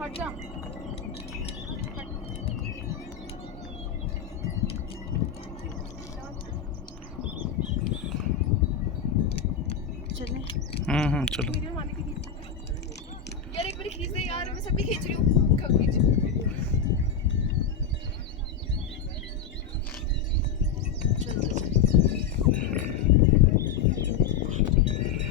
हट जा। चलो यार एक बार खींच दे यार, मैं सभी खींच रही हूँ, कब खींच